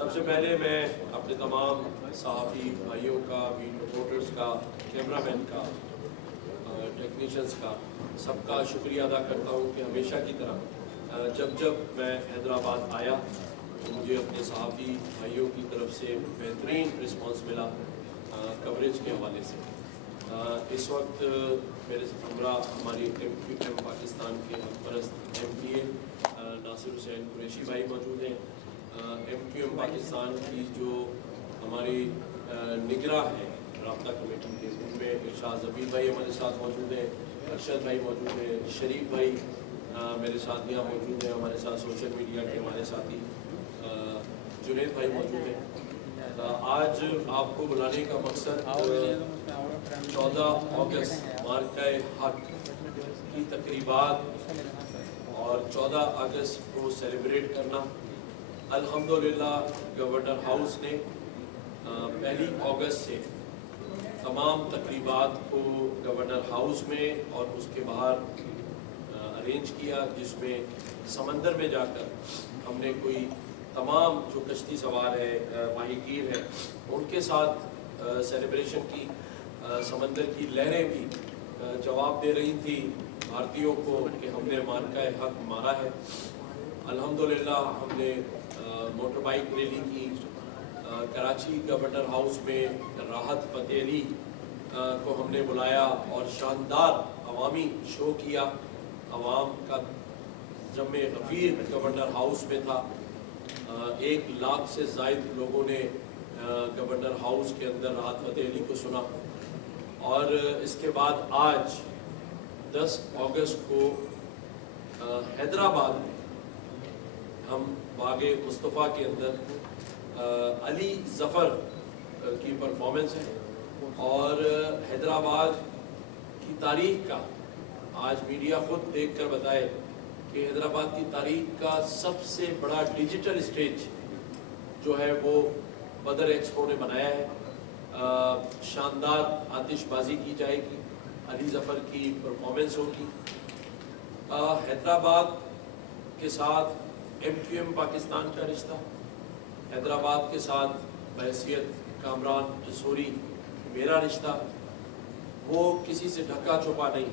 سب سے پہلے میں اپنے تمام صحافی بھائیوں کا، ویڈیو رپورٹرز کا، کیمرہ مین کا، ٹیکنیشینز کا، سب کا شکریہ ادا کرتا ہوں کہ ہمیشہ کی طرح جب میں حیدرآباد آیا تو مجھے اپنے صحافی بھائیوں کی طرف سے بہترین رسپانس ملا کوریج کے حوالے سے۔ اس وقت میرے ہمراہ ہماری ایم پاکستان کے سرپرست MPA ناصر حسین قریشی بھائی موجود ہیں۔ MQM پاکستان کی جو ہماری نگراں ہے رابطہ کمیٹی کے، ان میں ارشاد زبیر بھائی ہمارے ساتھ موجود ہیں، ارشد بھائی موجود ہیں، شریف بھائی میرے ساتھ یہاں موجود ہیں، ہمارے ساتھ سوشل میڈیا کے ہمارے ساتھی جنید بھائی موجود ہیں۔ آج آپ کو بلانے کا مقصد 14 اگست مارکہ حق کی تقریبات اور 14 اگست کو سیلیبریٹ کرنا۔ الحمدللہ گورنر ہاؤس نے 1 اگست سے تمام تقریبات کو گورنر ہاؤس میں اور اس کے باہر ارینج کیا، جس میں سمندر میں جا کر ہم نے کوئی تمام جو کشتی سوار ہے، ماہی گیر ہے، ان کے ساتھ سیلیبریشن کی۔ سمندر کی لہریں بھی جواب دے رہی تھی بھارتیوں کو کہ ہم نے مارکہ حق مارا ہے۔ الحمدللہ ہم نے موٹر بائک ریلی کی، کراچی گورنر ہاؤس میں راحت فتح علی کو ہم نے بلایا اور شاندار عوامی شو کیا۔ عوام کا جمع غفیر گورنر ہاؤس میں تھا، 1 لاکھ سے زائد لوگوں نے گورنر ہاؤس کے اندر راحت فتح علی کو سنا۔ اور اس کے بعد آج 10 اگست کو حیدرآباد میں ہم باغ مصطفیٰ کے اندر علی ظفر کی پرفارمنس ہے، اور حیدرآباد کی تاریخ کا، آج میڈیا خود دیکھ کر بتائے کہ حیدرآباد کی تاریخ کا سب سے بڑا ڈیجیٹل اسٹیج جو ہے وہ بدر ایکسپو نے بنایا ہے۔ شاندار آتش بازی کی جائے گی، علی ظفر کی پرفارمنس ہوگی۔ حیدرآباد کے ساتھ MQM پاکستان کا رشتہ، حیدرآباد کے ساتھ بحیثیت کامران ٹسوری میرا رشتہ، وہ کسی سے ڈھکا چھپا نہیں،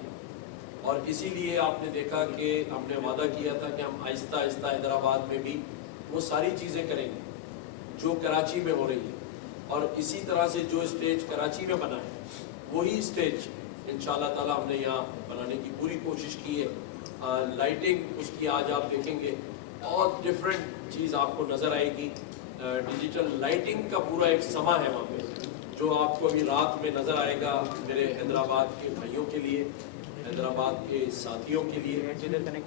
اور اسی لیے آپ نے دیکھا کہ ہم نے وعدہ کیا تھا کہ ہم آہستہ آہستہ حیدرآباد میں بھی وہ ساری چیزیں کریں گے جو کراچی میں ہو رہی ہے، اور اسی طرح سے جو اسٹیج کراچی میں بنا ہے وہی اسٹیج انشاءاللہ تعالی ہم نے یہاں بنانے کی پوری کوشش کی ہے۔ لائٹنگ اس کی آج آپ دیکھیں گے بہت ڈفرینٹ چیز آپ کو نظر آئے گی۔ ڈیجیٹل لائٹنگ کا پورا ایک سما ہے وہاں پہ جو آپ کو ابھی رات میں نظر آئے گا میرے حیدرآباد کے بھائیوں کے لیے، حیدرآباد کے ساتھیوں کے لیے۔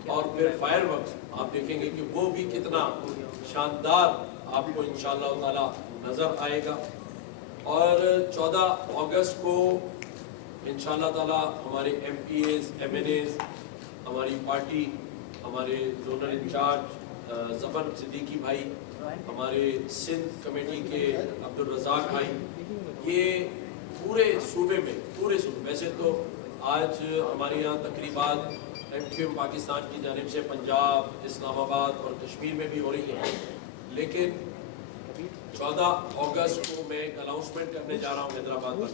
اور پھر فائر ورکس آپ دیکھیں گے کہ وہ بھی کتنا شاندار آپ کو انشاءاللہ تعالی نظر آئے گا۔ اور 14 اگست کو انشاءاللہ تعالی ہمارے MPAs MNAs، ہماری پارٹی، ہمارے زونل انچارج ظفر صدیقی بھائی، ہمارے سندھ کمیٹی کے عبدالرزاق بھائی، یہ پورے صوبے میں، ویسے تو آج ہمارے یہاں تقریبات MQM پاکستان کی جانب سے پنجاب، اسلام آباد اور کشمیر میں بھی ہو رہی ہیں، لیکن 14 اگست کو میں ایک اناؤنسمنٹ کرنے جا رہا ہوں حیدرآباد پر،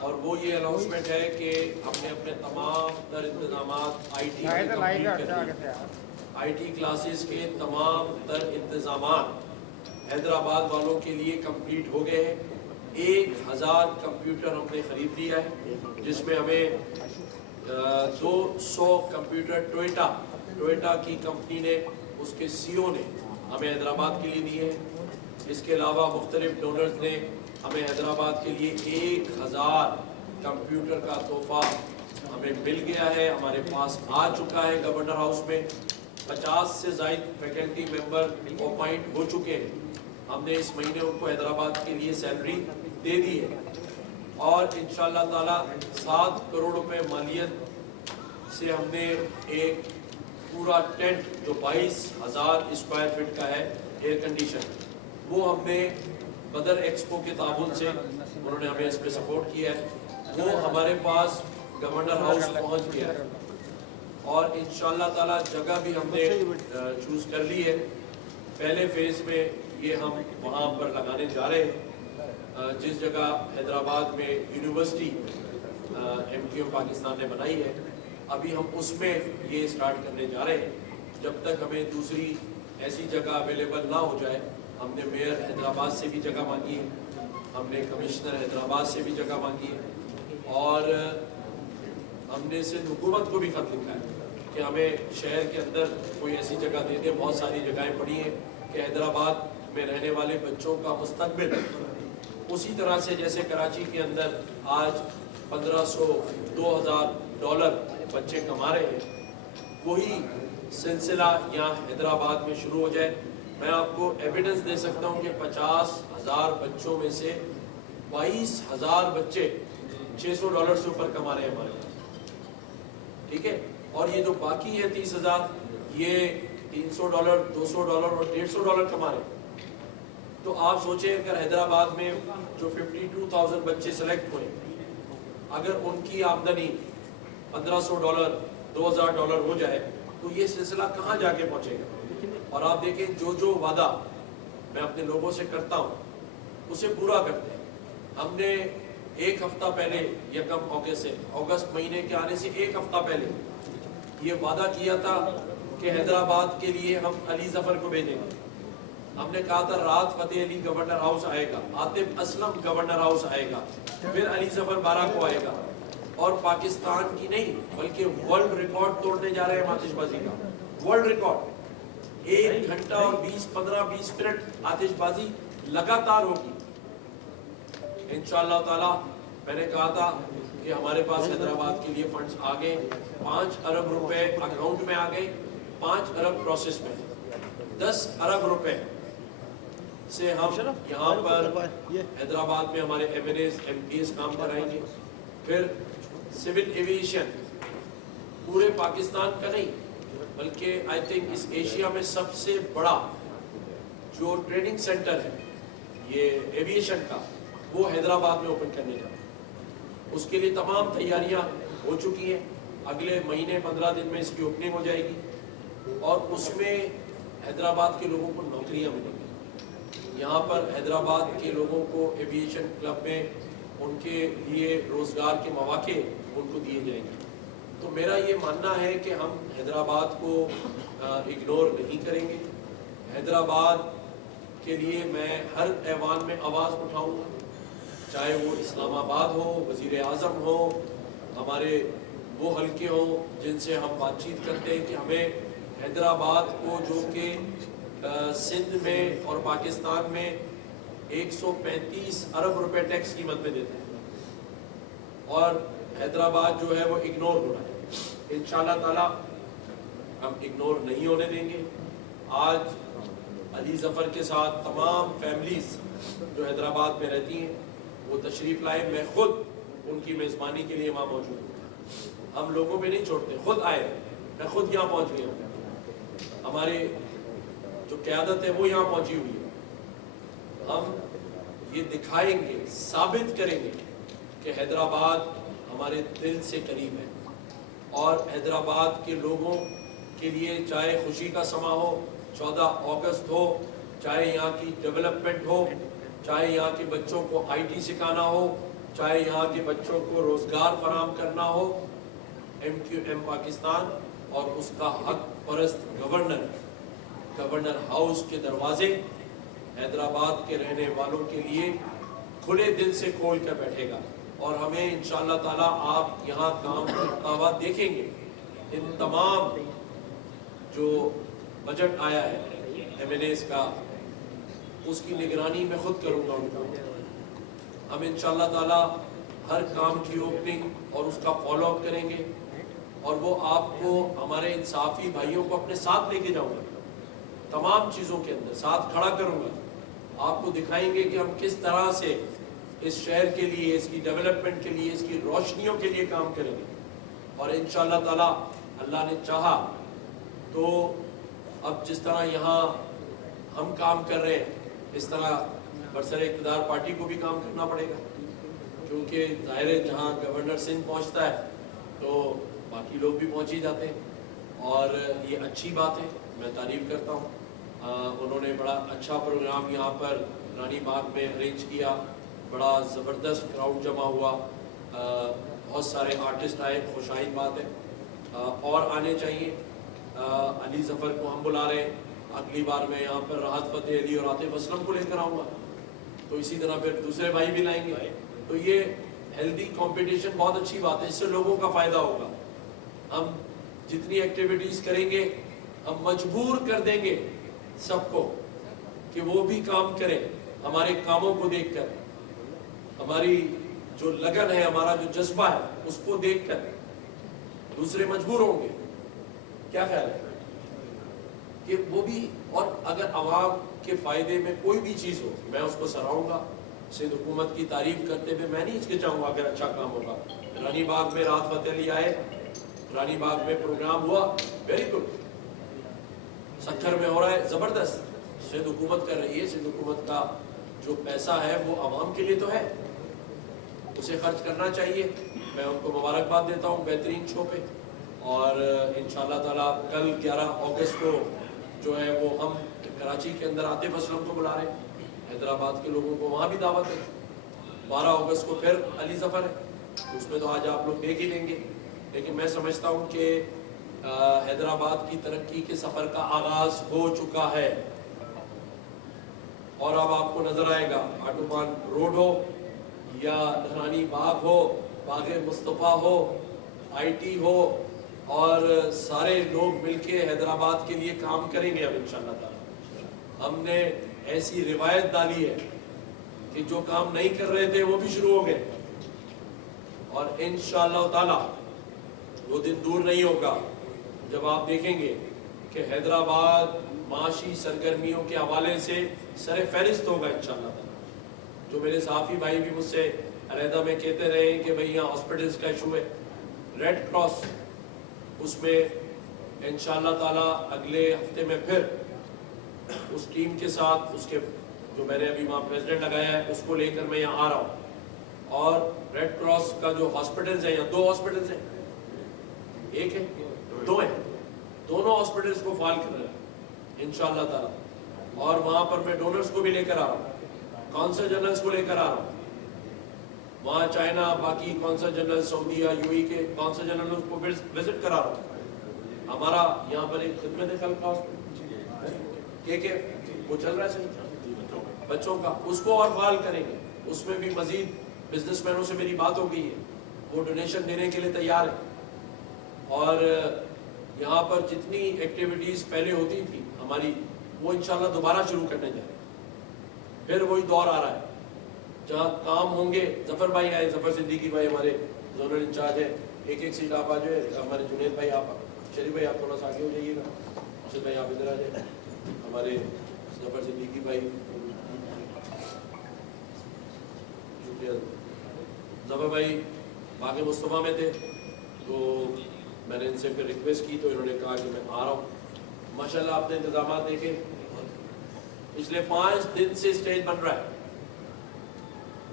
اور وہ یہ اناؤنسمنٹ ہے کہ ہم نے اپنے تمام تر انتظامات آئی ٹی کلاسز کے تمام تر انتظامات حیدرآباد والوں کے لیے کمپلیٹ ہو گئے ہیں۔ 1000 کمپیوٹر ہم نے خرید لیا ہے، جس میں ہمیں 200 کمپیوٹر ٹوئیٹا کی کمپنی نے، اس کے CEO نے ہمیں حیدرآباد کے لیے دیے ہیں۔ اس کے علاوہ مختلف ڈونرز نے ہمیں حیدرآباد کے لیے 1000 کمپیوٹر کا تحفہ ہمیں مل گیا ہے، ہمارے پاس آ چکا ہے۔ گورنر ہاؤس میں 50 سے زائد فیکلٹی ممبر اپوائنٹ ہو چکے ہیں، ہم نے اس مہینے ان کو حیدرآباد کے لیے سیلری دے دی ہے، اور انشاءاللہ تعالی 7 کروڑ روپے مالیت سے ہم نے ایک پورا ٹینٹ جو 22,000 اسکوائر فٹ کا ہے ایئر کنڈیشن، وہ ہم نے بدر ایکسپو کے تعاون سے انہوں نے ہمیں اس پہ سپورٹ کیا ہے، وہ ہمارے پاس گورنر ہاؤس پہنچ گیا ہے، اور انشاءاللہ تعالی جگہ بھی ہم نے چوز کر لی ہے۔ پہلے فیز میں یہ ہم وہاں پر لگانے جا رہے ہیں جس جگہ حیدرآباد میں یونیورسٹی MQM پاکستان نے بنائی ہے. ابھی ہم اس میں یہ اسٹارٹ کرنے جا رہے ہیں. جب تک ہمیں دوسری ایسی جگہ اویلیبل نہ ہو جائے. ہم نے میئر حیدرآباد سے بھی جگہ مانگی ہے, ہم نے کمشنر حیدرآباد سے بھی جگہ مانگی ہے, اور ہم نے سندھ حکومت کو بھی خط لکھا ہے کہ ہمیں شہر کے اندر کوئی ایسی جگہ دے دیں. بہت ساری جگہیں پڑی ہیں کہ حیدرآباد میں رہنے والے بچوں کا مستقبل اسی طرح سے جیسے کراچی کے اندر آج 1500 $2000 بچے کما رہے ہیں, وہی سلسلہ یہاں حیدرآباد میں شروع ہو جائے. میں آپ کو ایویڈنس دے سکتا ہوں کہ 50,000 بچوں میں سے 22,000 بچے $600 سے اوپر کما رہے ہیں ہمارے پاس. ٹھیک ہے, اور یہ جو باقی ہے 30,000 یہ $300 $200 اور $150 کما رہے ہیں. تو آپ سوچیں اگر حیدرآباد میں جو 52,000 بچے سلیکٹ ہوئے, اگر ان کی آمدنی $1,500 $2,000 ہو جائے تو یہ سلسلہ کہاں جا کے پہنچے گا. اور آپ دیکھیں جو وعدہ میں اپنے لوگوں سے کرتا ہوں اسے پورا کرتے ہیں. ہم نے ایک ہفتہ پہلے یکم اگست مہینے کے آنے سے ایک ہفتہ پہلے یہ وعدہ کیا تھا کہ حیدرآباد کے لیے ہم علی ظفر کو بھیجیں گے. ہم نے کہا تھا رات فتح علی گورنر ہاؤس آئے گا, عاطف اسلم گورنر ہاؤس آئے گا, پھر علی ظفر بارہ کو آئے گا, اور پاکستان کی نہیں بلکہ ورلڈ ریکارڈ توڑنے جا رہے ہیں آتش بازی کا. ورلڈ ریکارڈ 1 گھنٹہ اور 15-20 منٹ آتش بازی لگاتار ہوگی انشاءاللہ تعالی. میں نے کہا تھا کہ ہمارے پاس حیدرآباد کے لیے فنڈز آ گئے, 5 ارب روپے اکاؤنٹ میں آ گئے, 5 ارب پروسیس میں, 10 ارب روپے سے ہم یہاں پر حیدرآباد میں ہمارے MNAs MPs کام کرائیں گے. پھر سول ایویشن پورے پاکستان کا نہیں بلکہ آئی تھنک اس ایشیا میں سب سے بڑا جو ٹریننگ سینٹر ہے یہ ایویشن کا وہ حیدرآباد میں اوپن کرنے جا رہے ہیں. اس کے لیے تمام تیاریاں ہو چکی ہیں. اگلے مہینے 15 دن میں اس کی اوپننگ ہو جائے گی, اور اس میں حیدرآباد کے لوگوں کو نوکریاں ملیں گی. یہاں پر حیدرآباد کے لوگوں کو ایویشن کلب میں ان کے لیے روزگار کے مواقع ان کو دیے جائیں گے. تو میرا یہ ماننا ہے کہ ہم حیدرآباد کو اگنور نہیں کریں گے. حیدرآباد کے لیے میں ہر ایوان میں آواز اٹھاؤں گا, چاہے وہ اسلام آباد ہو, وزیر اعظم ہو, ہمارے وہ حلقے ہوں جن سے ہم بات چیت کرتے ہیں کہ ہمیں حیدرآباد کو جو کہ سندھ میں اور پاکستان میں 135 ارب روپے ٹیکس قیمت میں دیتے ہیں, اور حیدرآباد جو ہے وہ اگنور ہو رہا ہے. انشاءاللہ تعالی ہم اگنور نہیں ہونے دیں گے. آج علی ظفر کے ساتھ تمام فیملیز جو حیدرآباد میں رہتی ہیں وہ تشریف لائے. میں خود ان کی میزبانی کے لیے وہاں موجود ہوں. ہم لوگوں پہ نہیں چھوڑتے, خود آئے, میں خود یہاں پہنچ گیا ہوں. ہمارے جو قیادت ہے وہ یہاں پہنچی ہوئی ہے. ہم یہ دکھائیں گے, ثابت کریں گے کہ حیدرآباد ہمارے دل سے قریب ہے, اور حیدرآباد کے لوگوں کے لیے چاہے خوشی کا سما ہو, 14 اگست ہو, چاہے یہاں کی ڈیولپمنٹ ہو, چاہے یہاں کے بچوں کو IT سکھانا ہو, چاہے یہاں کے بچوں کو روزگار فراہم کرنا ہو, MQM پاکستان اور اس کا حق پرست گورنر ہاؤس کے دروازے حیدرآباد کے رہنے والوں کے لیے کھلے دل سے کھول کر بیٹھے گا. اور ہمیں انشاءاللہ تعالی آپ یہاں کام کرتا ہوا دیکھیں گے. ان تمام جو بجٹ آیا ہے MNAs کا, اس کی نگرانی میں خود کروں گا ان کو. ہم انشاءاللہ تعالی ہر کام کی اوپننگ اور اس کا فالو اپ کریں گے, اور وہ آپ کو ہمارے انصافی بھائیوں کو اپنے ساتھ لے کے جاؤں گا. تمام چیزوں کے اندر ساتھ کھڑا کروں گا. آپ کو دکھائیں گے کہ ہم کس طرح سے اس شہر کے لیے, اس کی ڈیولپمنٹ کے لیے, اس کی روشنیوں کے لیے کام کریں گے. اور انشاءاللہ تعالی اللہ نے چاہا تو اب جس طرح یہاں ہم کام کر رہے ہیں اس طرح برسر اقتدار پارٹی کو بھی کام کرنا پڑے گا, کیونکہ ظاہر ہے جہاں گورنر سندھ پہنچتا ہے تو باقی لوگ بھی پہنچ ہی جاتے ہیں, اور یہ اچھی بات ہے, میں تعریف کرتا ہوں. انہوں نے بڑا اچھا پروگرام یہاں پر رانی باغ میں ارینج کیا، بڑا زبردست کراؤڈ جمع ہوا، بہت سارے آرٹسٹ آئے، خوشائن بات ہے، اور آنے چاہیے۔ علی ظفر کو ہم بلا رہے ہیں، اگلی بار میں یہاں پر راحت فتح علی اور عاطف اسلم کو لے کر آؤں گا، تو اسی طرح پھر دوسرے بھائی بھی لائیں گے۔ تو یہ ہیلدی کمپٹیشن بہت اچھی بات ہے، اس سے لوگوں کا فائدہ ہوگا۔ ہم جتنی ایکٹیویٹیز کریں گے ہم مجبور کر دیں گے سب کو کہ وہ بھی کام کریں، ہمارے کاموں کو دیکھ کر، ہماری جو لگن ہے، ہمارا جو جذبہ ہے، اس کو دیکھ کر دوسرے مجبور ہوں گے۔ کیا خیال ہے کہ وہ بھی، اور اگر عوام کے فائدے میں کوئی بھی چیز ہو میں اس کو سراہوں گا۔ سندھ حکومت کی تعریف کرتے ہوئے میں نہیں ہچکچاؤں گا اگر اچھا کام ہوگا۔ رانی باغ میں راحت فتح علی آئے، رانی باغ میں پروگرام ہوا، ویری گڈ۔ سکھر میں ہو رہا ہے، زبردست۔ سندھ حکومت کر رہی ہے، سندھ حکومت کا جو پیسہ ہے وہ عوام کے لیے تو ہے، اسے خرچ کرنا چاہیے۔ میں ان کو مبارکباد دیتا ہوں بہترین شو پہ، اور انشاءاللہ تعالیٰ کل 11 اگست کو جو ہے وہ ہم کراچی کے اندر عاطف اسلم کو بلا رہے ہیں، حیدرآباد کے لوگوں کو وہاں بھی دعوت ہے۔ 12 اگست کو پھر علی ظفر ہے، اس میں تو آج آپ لوگ دیکھ ہی لیں گے، لیکن میں سمجھتا ہوں کہ حیدرآباد کی ترقی کے سفر کا آغاز ہو چکا ہے، اور اب آپ کو نظر آئے گا آٹومان روڈ ہو یا رانی باغ ہو، باغ مصطفیٰ ہو، آئی ٹی ہو، اور سارے لوگ مل کے حیدرآباد کے لیے کام کریں گے اب انشاءاللہ تعالی۔ ہم نے ایسی روایت ڈالی ہے کہ جو کام نہیں کر رہے تھے وہ بھی شروع ہو گئے، اور انشاءاللہ تعالی وہ دن دور نہیں ہوگا جب آپ دیکھیں گے کہ حیدرآباد معاشی سرگرمیوں کے حوالے سے سر فہرست ہوگا انشاءاللہ تعالی۔ جو میرے صحافی بھائی بھی مجھ سے علیحدہ میں کہتے رہے ہیں کہ بھئی یہاں ہاسپٹلز کا ایشو ہے، ریڈ کراس اس میں انشاءاللہ تعالی اگلے ہفتے میں پھر اس ٹیم کے ساتھ، اس کے جو میں نے ابھی وہاں پریزیڈنٹ لگایا ہے اس کو لے کر میں یہاں آ رہا ہوں، اور ریڈ کراس کا جو ہاسپٹلز ہیں، یہاں 2 ہاسپٹلز ہیں، ایک ہے 2 ہیں، دونوں ہاسپٹلز کو فعال کر رہے ہیں انشاءاللہ تعالی، اور وہاں پر میں ڈونرز کو بھی لے کر آ رہا ہوں، کونسل جنرلز کو لے کر آ رہا ہوں، وہاں چائنا، باقی کونسل جنرل سعودیہ، یو ای کے کونسل جنرل کو وزٹ کرا رہا ہوں۔ ہمارا یہاں پر ایک خدمت کل کا وہ چل رہا ہے صحیح بچوں کا، اس کو اور فعال کریں گے، اس میں بھی مزید بزنس مینوں سے میری بات ہو گئی ہے، وہ ڈونیشن دینے کے لیے تیار ہے، اور یہاں پر جتنی ایکٹیویٹیز پہلے ہوتی تھی ہماری وہ انشاءاللہ دوبارہ شروع کرنے جا رہے ہیں۔ پھر وہی دور آ رہا ہے جہاں کام ہوں گے۔ ظفر بھائی آئے، ظفر صدیقی بھائی ہمارے زونل انچارج ہیں، ایک سیٹ آپ آ جائے، ہمارے جنید بھائی آپ، شریف بھائی آپ تھوڑا سا آگے ہو جائیے گا، ارشد بھائی آپ ادھر آ جائیں، ہمارے ظفر صدیقی بھائی، شکریہ۔ ظفر بھائی باغ مصطفیٰ میں تھے، تو میں نے ان سے پھر ریکویسٹ کی تو انہوں نے کہا کہ میں آ رہا ہوں۔ ماشاءاللہ آپ نے انتظامات دیکھے، پچھلے 5 دن سے اسٹیج بن رہا ہے۔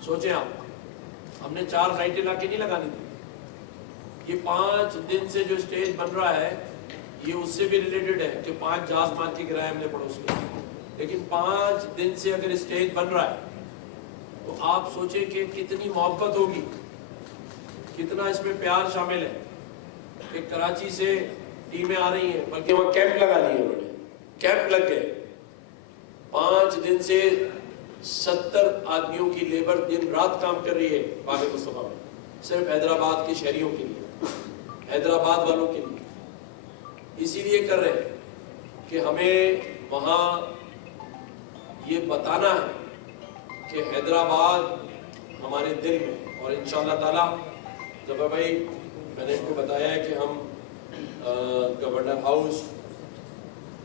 سوچیں آپ، ہم نے 4 لائٹیں لا کے نہیں لگانی تھی، یہ 5 دن سے جو اسٹیج بن رہا ہے یہ اس سے بھی ریلیٹڈ ہے کہ 5 جہاز مار کے گرائے ہم نے پڑوس میں، لیکن 5 دن سے اگر اسٹیج بن رہا ہے تو آپ سوچیں کہ کتنی محبت ہوگی، کتنا اس میں پیار شامل ہے کہ کراچی سے ٹیمیں آ رہی ہیں، بلکہ وہاں کیمپ لگا لیے انہوں نے، کیمپ لگ گئے 5 دن سے 70 آدمیوں کی لیبر دن رات کام کر رہی ہے باغ مصطفیٰ میں، صرف حیدرآباد کے شہریوں کے لیے، حیدرآباد والوں کے لیے۔ اسی لیے کر رہے ہیں کہ ہمیں وہاں یہ بتانا ہے کہ حیدرآباد ہمارے دل میں، اور انشاءاللہ تعالی ظفر بھائی میں نے ان کو بتایا ہے کہ ہم governor house,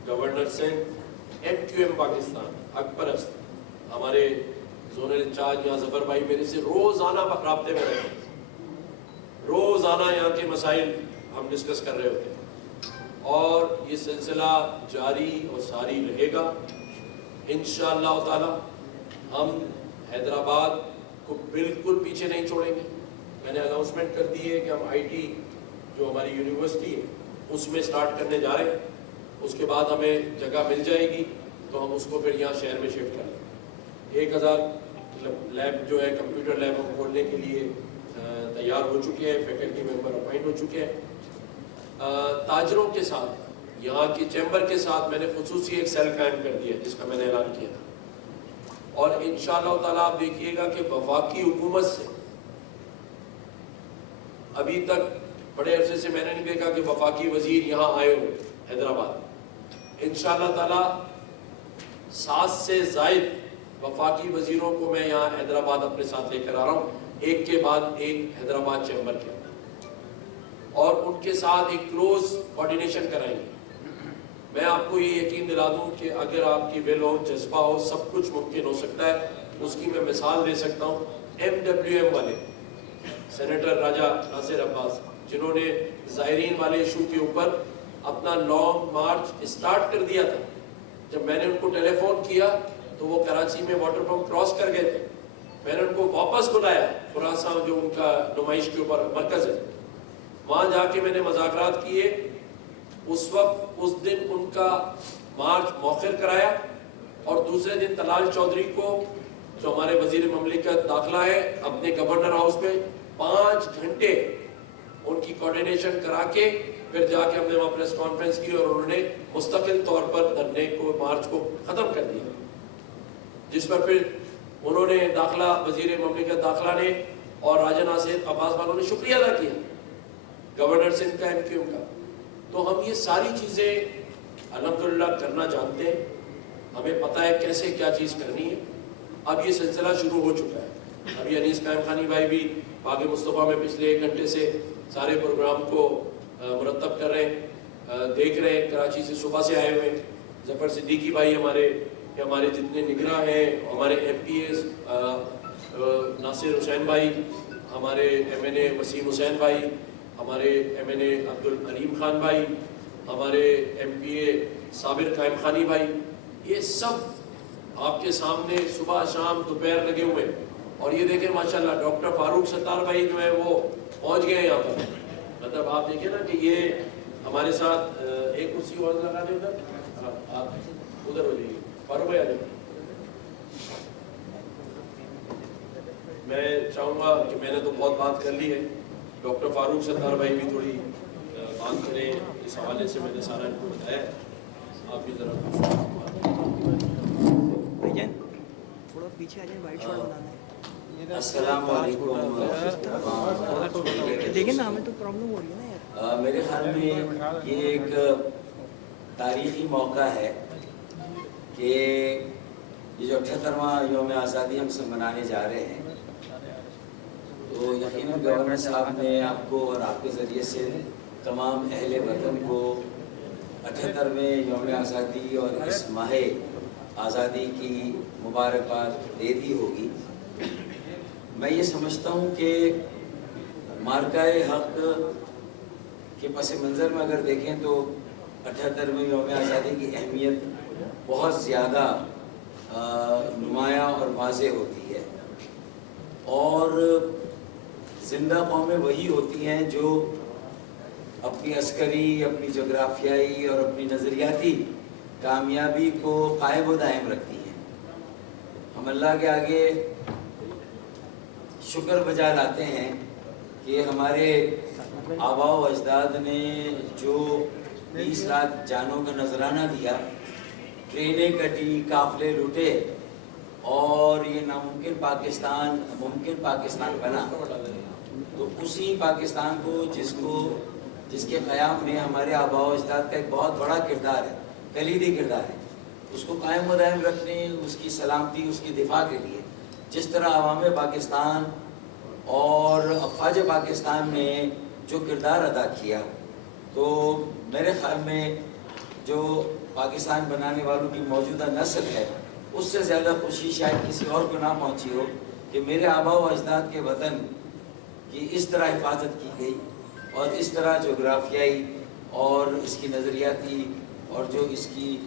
governor Sindh, MQM Pakistan, حق پرست، ہمارے زونل انچارج یہاں ظفر بھائی میرے سے روزانہ رابطے میں رہتے ہیں، روزانہ یہاں کے مسائل ہم ڈسکس کر رہے ہوتے ہیں، اور یہ سلسلہ جاری اور ساری رہے گا انشاءاللہ تعالی۔ ہم حیدرآباد کو بالکل پیچھے نہیں چھوڑیں گے۔ میں نے اناؤنسمنٹ کر دی ہے کہ ہم IT جو ہماری یونیورسٹی ہے اس میں سٹارٹ کرنے جا رہے ہیں، اس کے بعد ہمیں جگہ مل جائے گی تو ہم اس کو پھر یہاں شہر میں شفٹ کر لیں. 1000 لیب جو ہے کمپیوٹر لیب ہم کھولنے کے لیے تیار ہو چکے ہیں, فیکلٹی ممبر اپائنٹ ہو چکے ہیں. تاجروں کے ساتھ, یہاں کی چیمبر کے ساتھ میں نے خصوصی ایک سیل قائم کر دیا جس کا میں نے اعلان کیا تھا, اور انشاءاللہ تعالیٰ آپ دیکھیے گا کہ وفاقی حکومت سے ابھی تک بڑے عرصے سے میں نے نہیں دیکھا کہ وفاقی وزیر یہاں آئے ہو حیدرآباد. انشاءاللہ تعالیٰ 7 سے زائد وفاقی وزیروں کو میں یہاں حیدرآباد اپنے ساتھ لے کر آ رہا ہوں, ایک کے بعد ایک حیدرآباد چیمبر کے اندر, اور ان کے ساتھ ایک کلوز کوارڈینیشن کرائیں گے. میں آپ کو یہ یقین دلا دوں کہ اگر آپ کی ول ہو, جذبہ ہو, سب کچھ ممکن ہو سکتا ہے. اس کی میں مثال دے سکتا ہوں. MWM والے سینیٹر راجہ ناصر عباس, جنہوں نے زائرین والے ایشو کے اوپر اپنا لانگ مارچ اسٹارٹ کر دیا تھا, جب میں نے ان کو ٹیلی فون کیا تو وہ کراچی میں واٹر پمپ کراس کر گئے تھے. میں نے ان کو واپس بلایا خراساں جو ان کا نمائش کے اوپر مرکز ہے, وہاں جا کے میں نے مذاکرات کیے. اس وقت اس دن ان کا مارچ مؤخر کرایا, اور دوسرے دن طلال چودھری کو جو ہمارے وزیر مملکت داخلہ ہے اپنے گورنر ہاؤس میں 5 گھنٹے ان کی کوارڈینیشن کرا کے پھر جا کے ہم نے وہاں پریس کانفرنس کی, اور انہوں نے مستقل طور پر دھرنے کو, مارچ کو ختم کر دیا, جس پر پھر انہوں نے داخلہ, وزیر مملکت داخلہ نے اور راجہ ناصر عباس والوں نے شکریہ ادا کیا, گورنر سندھ کا, MQM کا. تو ہم یہ ساری چیزیں الحمدللہ کرنا جانتے ہیں, ہمیں پتہ ہے کیسے کیا چیز کرنی ہے. اب یہ سلسلہ شروع ہو چکا ہے. ابھی انیس قائم خانی بھائی بھی باغ مصطفیٰ میں پچھلے 1 گھنٹے سے سارے پروگرام کو مرتب کر رہے ہیں, دیکھ رہے ہیں. کراچی سے صبح سے آئے ہوئے. ظفر صدیقی بھائی ہمارے جتنے نگراں ہیں, ہمارے MPAs, ناصر حسین بھائی, ہمارے MNA وسیم حسین بھائی, ہمارے MNA عبد العلیم خان بھائی, ہمارے MPA صابر قائم خانی بھائی, یہ سب آپ کے سامنے صبح شام دوپہر لگے ہوئے ہیں. اور یہ دیکھیں ماشاءاللہ ڈاکٹر فاروق ستار بھائی جو ہے وہ پہنچ گئے ہیں یہاں پر. مطلب آپ دیکھیں نا کہ یہ ہمارے ساتھ ایک کرسی اور لگا دیں ادھر, آپ ادھر ہو جائیے. فاروق بھائی آ جائیں. میں چاہوں گا کہ میں نے تو بہت بات کر لی ہے, ڈاکٹر فاروق ستار بھائی بھی تھوڑی بات کریں اس حوالے سے. میں نے سارا ان کو بتایا, آپ بھی ذرا تھوڑا پیچھے آ جائیں, وائٹ شارٹ بنانا ہے. السلام علیکم. دیکھیں نا, ہمیں تو پرابلم ہو رہی ہے نا یار. میرے خیال میں یہ ایک تاریخی موقع ہے کہ یہ جو 78واں یوم آزادی ہم سب منانے جا رہے ہیں, تو یقیناً گورنر صاحب نے آپ کو اور آپ کے ذریعے سے تمام اہل وطن کو 78ویں یوم آزادی اور اس ماہ آزادی کی مبارکباد دے دی ہوگی. میں یہ سمجھتا ہوں کہ مارکہ حق کے پس منظر میں اگر دیکھیں تو 78ویں یوم آزادی کی اہمیت بہت زیادہ نمایاں اور واضح ہوتی ہے. اور زندہ قومیں وہی ہوتی ہیں جو اپنی عسکری, اپنی جغرافیائی اور اپنی نظریاتی کامیابی کو قائم و دائم رکھتی ہیں. ہم اللہ کے آگے شکر بجا لاتے ہیں کہ ہمارے آباء و اجداد نے جو 20 لاکھ جانوں کا نذرانہ دیا, ٹرینیں کٹی, قافلے لوٹے, اور یہ ناممکن پاکستان ممکن پاکستان بنا. تو اسی پاکستان کو جس کے قیام میں ہمارے آباء و اجداد کا ایک بہت بڑا کردار ہے, کلیدی کردار ہے, اس کو قائم و دائم رکھنے, اس کی سلامتی, اس کی دفاع کے لیے جس طرح عوام پاکستان اور افواج پاکستان نے جو کردار ادا کیا, تو میرے خیال میں جو پاکستان بنانے والوں کی موجودہ نسل ہے اس سے زیادہ خوشی شاید کسی اور کو نہ پہنچی ہو کہ میرے آباء و اجداد کے وطن کی اس طرح حفاظت کی گئی, اور اس طرح جغرافیائی اور اس کی نظریاتی اور جو اس کی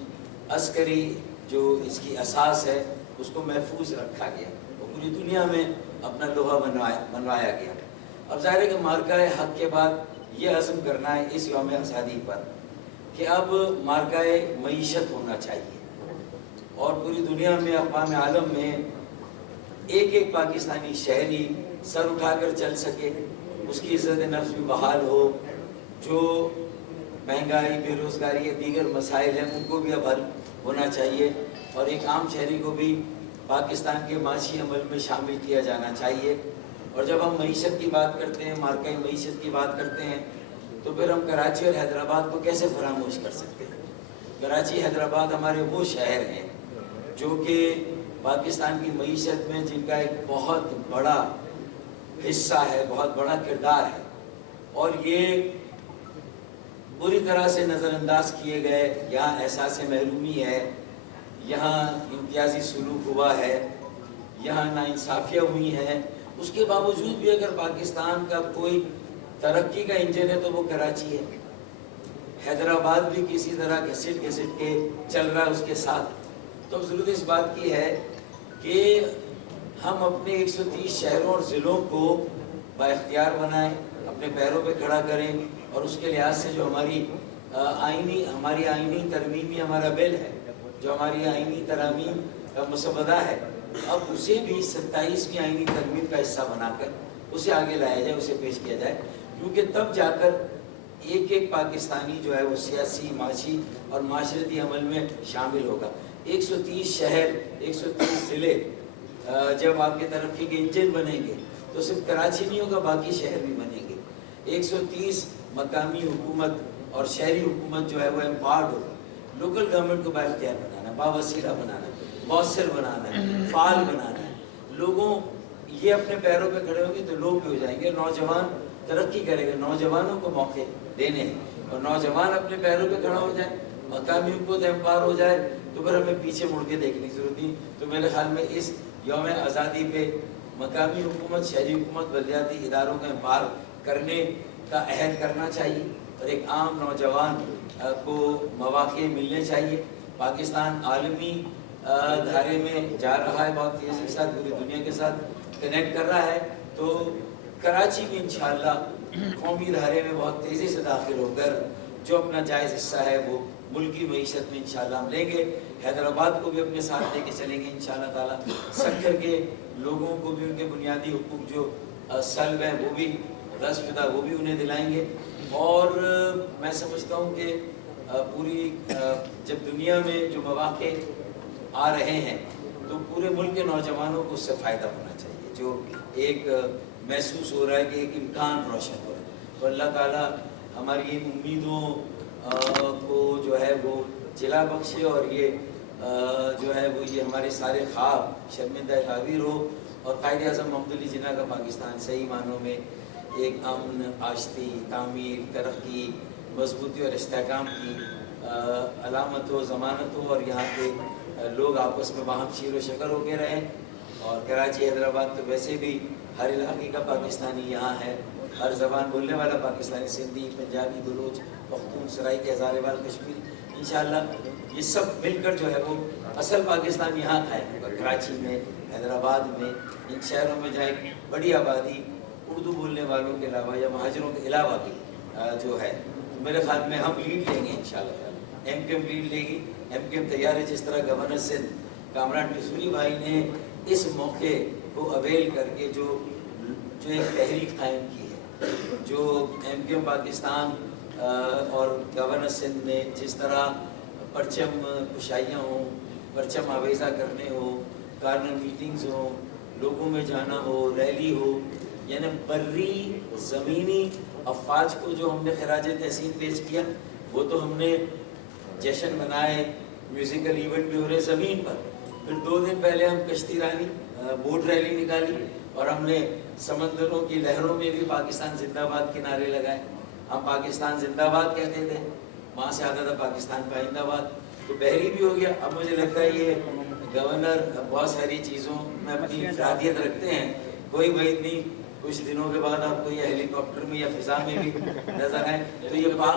عسکری جو اس کی اساس ہے اس کو محفوظ رکھا گیا, اور پوری دنیا میں اپنا لوہا بنوایا گیا. اب ظاہر ہے کہ مارکہ حق کے بعد یہ عزم کرنا ہے اس یوم آزادی پر کہ اب مارکہ معیشت ہونا چاہیے. اور پوری دنیا میں اقوام عالم میں ایک ایک پاکستانی شہری سر اٹھا کر چل سکے، اس کی عزت نفس بھی بحال ہو، جو مہنگائی، بے روزگاری یا دیگر مسائل ہیں ان کو بھی اب حل ہونا چاہیے، اور ایک عام شہری کو بھی پاکستان کے معاشی عمل میں شامل کیا جانا چاہیے۔ اور جب ہم معیشت کی بات کرتے ہیں، مارکائی معیشت کی بات کرتے ہیں، تو پھر ہم کراچی اور حیدرآباد کو کیسے فراموش کر سکتے ہیں؟ کراچی، حیدرآباد ہمارے وہ شہر ہیں جو کہ پاکستان کی معیشت میں جن کا ایک بہت بڑا حصہ ہے، بہت بڑا کردار ہے، اور یہ پوری طرح سے نظر انداز کیے گئے۔ یہاں احساس محرومی ہے، یہاں امتیازی سلوک ہوا ہے، یہاں ناانصافیاں ہوئی ہیں، اس کے باوجود بھی اگر پاکستان کا کوئی ترقی کا انجن ہے تو وہ کراچی ہے۔ حیدرآباد بھی کسی طرح گھسٹ کے چل رہا ہے اس کے ساتھ۔ تو ضرورت اس بات کی ہے کہ ہم اپنے 130 شہروں اور ضلعوں کو بااختیار بنائیں، اپنے پیروں پہ کھڑا کریں، اور اس کے لحاظ سے جو ہماری آئینی ترمیمی ہمارا بل ہے، جو ہماری آئینی ترامیم کا مسودہ ہے، اب اسے بھی 27ویں آئینی ترمیم کا حصہ بنا کر اسے آگے لایا جائے، اسے پیش کیا جائے، کیونکہ تب جا کر ایک ایک پاکستانی جو ہے وہ سیاسی، معاشی اور معاشرتی عمل میں شامل ہوگا۔ 130 شہر، 130 ضلع جب آپ کے ترقی کے انجن بنیں گے تو صرف کراچی نہیں ہوگا، باقی شہر بھی بنیں گے۔ 130 مقامی حکومت اور شہری حکومت جو ہے وہ امپاورڈ ہوگا۔ لوکل گورنمنٹ کو بااختیار بنانا ہے، باوسیلہ بنانا ہے، مؤثر بنانا ہے، فعال بنانا ہے۔ لوگوں یہ اپنے پیروں پہ کھڑے ہوں گے تو لوگ بھی ہو جائیں گے، نوجوان ترقی کرے گا، نوجوانوں کو موقع دینے ہیں، اور نوجوان اپنے پیروں پہ کھڑا ہو جائے، مقامی حکومت امپاور ہو جائے، تو پھر ہمیں پیچھے مڑ کے دیکھنے کی ضرورت نہیں۔ تو میرے خیال میں اس یوم آزادی پہ مقامی حکومت، شہری حکومت، بلدیاتی اداروں کا امپاور کرنے کا عہد کرنا چاہیے، اور ایک عام نوجوان کو مواقع ملنے چاہیے۔ پاکستان عالمی دھارے میں جا رہا ہے، بہت تیزی کے ساتھ پوری دنیا کے ساتھ کنیکٹ کر رہا ہے، تو کراچی بھی انشاءاللہ قومی دھارے میں بہت تیزی سے داخل ہو کر جو اپنا جائز حصہ ہے وہ ملکی معیشت میں انشاءاللہ ہم لیں گے۔ حیدرآباد کو بھی اپنے ساتھ لے کے چلیں گے انشاءاللہ تعالیٰ۔ سکھر کے لوگوں کو بھی ان کے بنیادی حقوق جو سلب ہیں وہ بھی رسفدہ، وہ بھی انہیں دلائیں گے۔ اور میں سمجھتا ہوں کہ پوری جب دنیا میں جو مواقع آ رہے ہیں تو پورے ملک کے نوجوانوں کو اس سے فائدہ ہونا چاہیے، جو ایک محسوس ہو رہا ہے کہ ایک امکان روشن ہو رہا ہے۔ تو اللہ تعالیٰ ہماری ان امیدوں کو جو ہے وہ جلا بخشے، اور یہ جو ہے وہ یہ ہمارے سارے خواب شرمندہ تعبیر ہو، اور قائد اعظم محمد علی جناح کا پاکستان صحیح معنوں میں ایک امن، آشتی، تعمیر، ترقی، مضبوطی اور استحکام کی علامت ہو، ضمانت ہو، اور یہاں کے لوگ آپس میں باہم شیر و شکر ہو کے رہیں۔ اور کراچی، حیدرآباد تو ویسے بھی ہر علاقے کا پاکستانی یہاں ہے، ہر زبان بولنے والا پاکستانی، سندھی، پنجابی، بلوچ، پختون، سرائکی، ہزارے وال، کشمیری، انشاءاللہ یہ سب مل کر جو ہے وہ اصل پاکستان یہاں ہے، کراچی میں، حیدرآباد میں، ان شہروں میں جہاں ایک بڑی آبادی اردو بولنے والوں کے علاوہ یا مہاجروں کے علاوہ بھی جو ہے، میرے خیال میں ہم لیڈ لیں گے انشاءاللہ۔ ایم کیو ایم لیڈ لے گی، ایم کیو ایم تیار ہے، جس طرح گورنر سندھ کامران ٹسوری بھائی نے اس موقع کو اویل کر کے جو ایک تحریک قائم کی ہے، جو ایم کیو ایم پاکستان اور گورنر سندھ نے جس طرح پرچم کشائیاں ہوں، پرچم آویزہ کرنے ہو، کارنر میٹنگز ہوں، لوگوں میں جانا ہو، ریلی ہو، یعنی بری زمینی افواج کو جو ہم نے خراج تحسین پیش کیا، وہ تو ہم نے جشن منائے، میوزیکل ایونٹ بھی ہو رہے زمین پر۔ پھر 2 دن پہلے ہم کشتی رانی بوٹ ریلی نکالی، اور ہم نے سمندروں کی لہروں میں بھی پاکستان زندہ باد کے نعرے لگائے۔ ہم پاکستان زندہ باد کہتے تھے، وہاں سے آتا تھا پاکستان پائندہ باد، تو بحری بھی ہو گیا۔ اب مجھے لگتا ہے یہ گورنر بہت ساری چیزوں میں اپنی افرادیت رکھتے ہیں، کوئی بعید نہیں کچھ دنوں کے بعد آپ کو یہ ہیلی کاپٹر میں یا فضا میں بھی نظر آئے۔ تو یہ پاک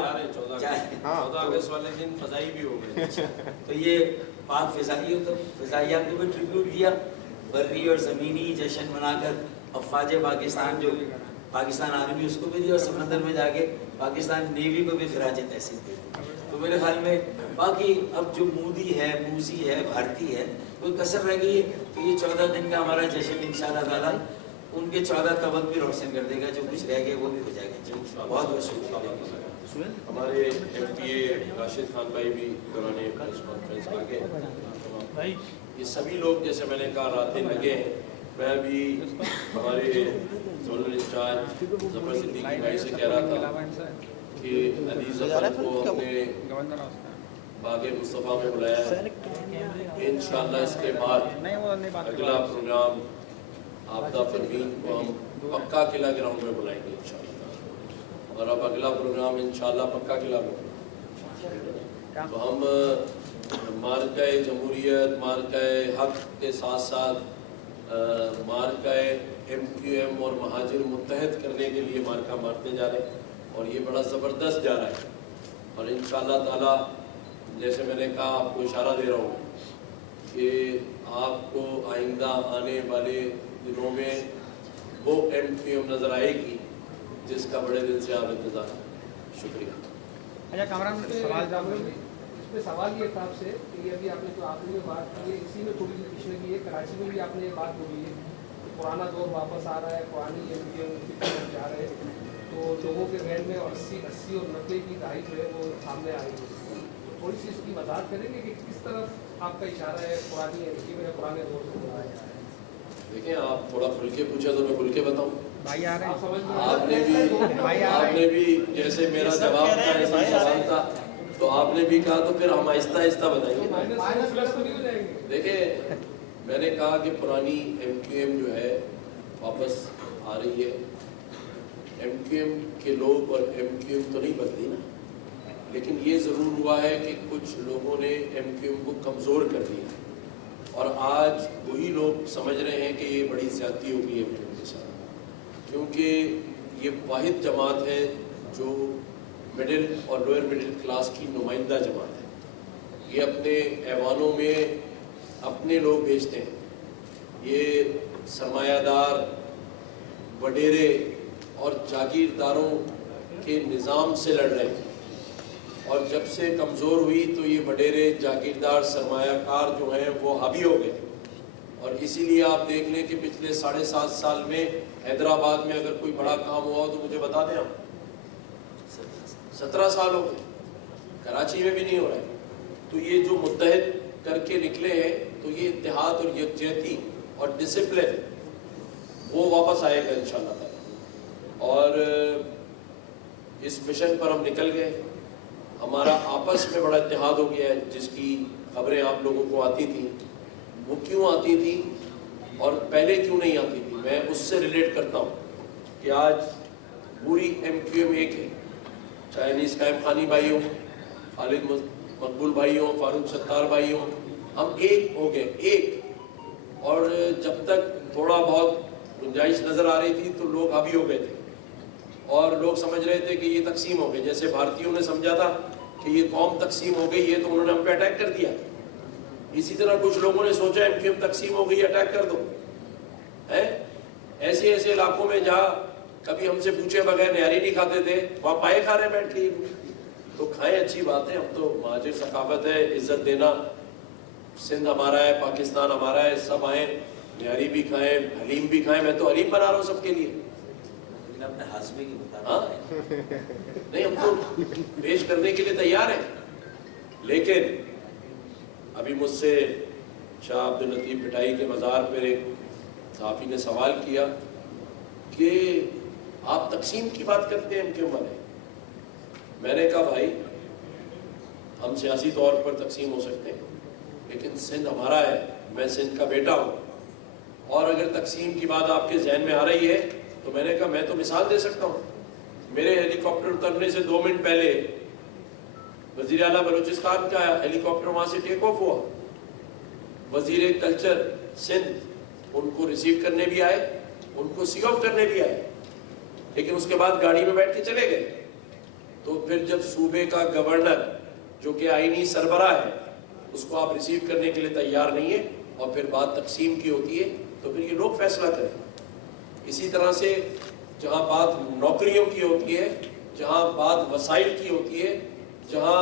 14 اگست والے دن فضائی بھی ہو گئے، تو یہ پاک فضائیہ کو بھی ٹریبیوٹ دیا، بری اور زمینی جشن منا کر افواج پاکستان جو پاکستان آرمی اس کو بھی دیا، اور سمندر میں جا کے پاکستان نیوی کو بھی خراج تحسین دی۔ تو میرے خیال میں باقی اب جو مودی ہے، موسی ہے، بھارتی ہے، کوئی کسر رہ گئی ہے تو یہ 14 دن کا ہمارا جشن انشاءاللہ تعالیٰ ان کے 14 طبق بھی روشن کر دے گا، جو کچھ رہ گئے وہ بھی ہو جائے گا. بہت بہت شکریہ. ہمارے ایم پی اے راشد خان بھائی بھی دوران پریس کانفرنس آ گئے. یہ سبھی لوگ جیسے میں نے کہا رات دن لگے ہیں. میں بھی ہمارے زونل انچارج ظفر صدیقی بھائی سے کہہ رہا تھا کہ علی ظفر کو اپنے باغ مصطفیٰ میں بلایا ہے. انشاءاللہ اس کے بعد اگلا پروگرام آبدہ پروین کو ہم پکا قلعہ گراؤنڈ میں بلائیں گے انشاءاللہ. اور اب اگلا پروگرام انشاءاللہ پکا قلعہ میں. تو ہم مارکہ جمہوریت، مارکہ حق کے ساتھ ساتھ مارکہ ایم کیو ایم اور مہاجر متحد کرنے کے لیے مارکہ مارتے جا رہے ہیں اور یہ بڑا زبردست جا رہا ہے. اور انشاءاللہ تعالیٰ جیسے میں نے کہا آپ کو اشارہ دے رہا ہوں کہ آپ کو آئندہ آنے والے دنوں میں وہ ایم کیو ایم نظر آئے گی جس کا بڑے دن سے آپ انتظار کریں. شکریہ. اچھا کامران سوال جواب اس میں سوال یہ تھا آپ سے کہ یہ ابھی آپ نے جو آخری میں بات کی ہے اسی میں تھوڑی سی پچھلے کی ہے. کراچی میں بھی آپ نے یہ بات بولی ہے کہ پرانا دور واپس آ رہا ہے، پرانی ایم کیو ایم کی طرف جا رہے ہیں، تو لوگوں کے ذہن میں 80 اور 90 کی دہائی جو ہے وہ سامنے آ رہی ہے. تھوڑی سی اس کی وضاحت کریں گے کہ کس طرف آپ کا اشارہ ہے پرانی ایم کیو ایم پرانے دور سے بلایا جا رہا ہے. دیکھیں آپ تھوڑا کھل کے پوچھا تو میں کھل کے بتاؤں. بھائی آ رہے ہیں، آپ نے بھی جیسے میرا جواب تھا ایسا سوال تھا تو آپ نے بھی کہا تو پھر ہم آہستہ آہستہ بتائیں گے. دیکھیں میں نے کہا کہ پرانی ایم کیو ایم جو ہے واپس آ رہی ہے. ایم کیو ایم کے لوگ اور ایم کیو ایم تو نہیں بدلی نا، لیکن یہ ضرور ہوا ہے کہ کچھ لوگوں نے ایم کیو ایم کو کمزور کر دیا اور آج وہی لوگ سمجھ رہے ہیں کہ یہ بڑی زیادتی ہوگی ایم کیو ایم کے ساتھ، کیونکہ یہ واحد جماعت ہے جو مڈل اور لوئر مڈل کلاس کی نمائندہ جماعت ہے. یہ اپنے ایوانوں میں اپنے لوگ بھیجتے ہیں. یہ سرمایہ دار، وڈیرے اور جاگیرداروں کے نظام سے لڑ رہے ہیں اور جب سے کمزور ہوئی تو یہ وڈیرے، جاگیردار، سرمایہ کار جو ہیں وہ حاوی ہو گئے. اور اسی لیے آپ دیکھ لیں کہ پچھلے 7.5 سال میں حیدرآباد میں اگر کوئی بڑا کام ہوا ہو تو مجھے بتا دیں آپ. 17 سال ہو گئے. کراچی میں بھی نہیں ہو رہا ہے. تو یہ جو متحد کر کے نکلے ہیں تو یہ اتحاد اور یکجہتی اور ڈسپلن وہ واپس آئے گا انشاءاللہ تعالی. اور اس مشن پر ہم نکل گئے. ہمارا آپس میں بڑا اتحاد ہو گیا ہے. جس کی خبریں آپ لوگوں کو آتی تھیں وہ کیوں آتی تھی اور پہلے کیوں نہیں آتی تھی، میں اس سے ریلیٹ کرتا ہوں کہ آج پوری ایم کیو ایم ایک ہے. چاہے انیس قائم خانی بھائی ہوں، خالد مقبول بھائی ہوں، فاروق ستار بھائی ہوں، ہم ایک ہو گئے ایک. اور جب تک تھوڑا بہت گنجائش نظر آ رہی تھی تو لوگ حاوی ہو گئے تھے اور لوگ سمجھ رہے تھے کہ یہ تقسیم ہو گئے. جیسے بھارتیوں نے سمجھا تھا کہ یہ قوم تقسیم ہو گئی ہے تو انہوں نے ہم پہ اٹیک کر دیا. اسی طرح کچھ لوگوں نے سوچا ایم کیو ایم تقسیم ہو گئی، اٹیک کر دو. ایسے ایسے علاقوں میں جہاں کبھی ہم سے پوچھے بغیر نہاری نہیں کھاتے تھے وہاں پائے کھا رہے بیٹھ کے. تو کھائیں، اچھی بات ہے. ہم تو مہاجر ثقافت ہے، عزت دینا. سندھ ہمارا ہے، پاکستان ہمارا ہے، سب آئیں نہاری بھی کھائیں، حلیم بھی کھائیں. میں تو حلیم بنا رہا ہوں سب کے لیے. اپنے ہاضمے کی ہاں نہیں، ہم تو پیش کرنے کے لیے تیار ہیں. لیکن ابھی مجھ سے شاہ عبد اللطیف بھٹائی کے مزار پر ایک صحافی نے سوال کیا کہ آپ تقسیم کی بات کرتے ہیں ایم کیو ایم والے. میں نے کہا بھائی ہم سیاسی طور پر تقسیم ہو سکتے ہیں لیکن سندھ ہمارا ہے، میں سندھ کا بیٹا ہوں. اور اگر تقسیم کی بات آپ کے ذہن میں آ رہی ہے تو میں نے کہا میں تو مثال دے سکتا ہوں. میرے ہیلی کاپٹر اترنے سے 2 منٹ پہلے وزیر اعلیٰ بلوچستان کا ہیلی کاپٹر وہاں سے ٹیک آف ہوا. وزیر کلچر سندھ ان کو ریسیو کرنے بھی آئے، ان کو سی آف کرنے بھی آئے، لیکن اس کے بعد گاڑی میں بیٹھ کے چلے گئے. تو پھر جب صوبے کا گورنر جو کہ آئینی سربراہ ہے اس کو آپ ریسیو کرنے کے لیے تیار نہیں ہے اور پھر بات تقسیم کی ہوتی ہے تو پھر یہ لوگ فیصلہ کریں. اسی طرح سے جہاں بات نوکریوں کی ہوتی ہے، جہاں بات وسائل کی ہوتی ہے، جہاں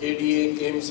KDA, KMC,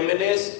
MNS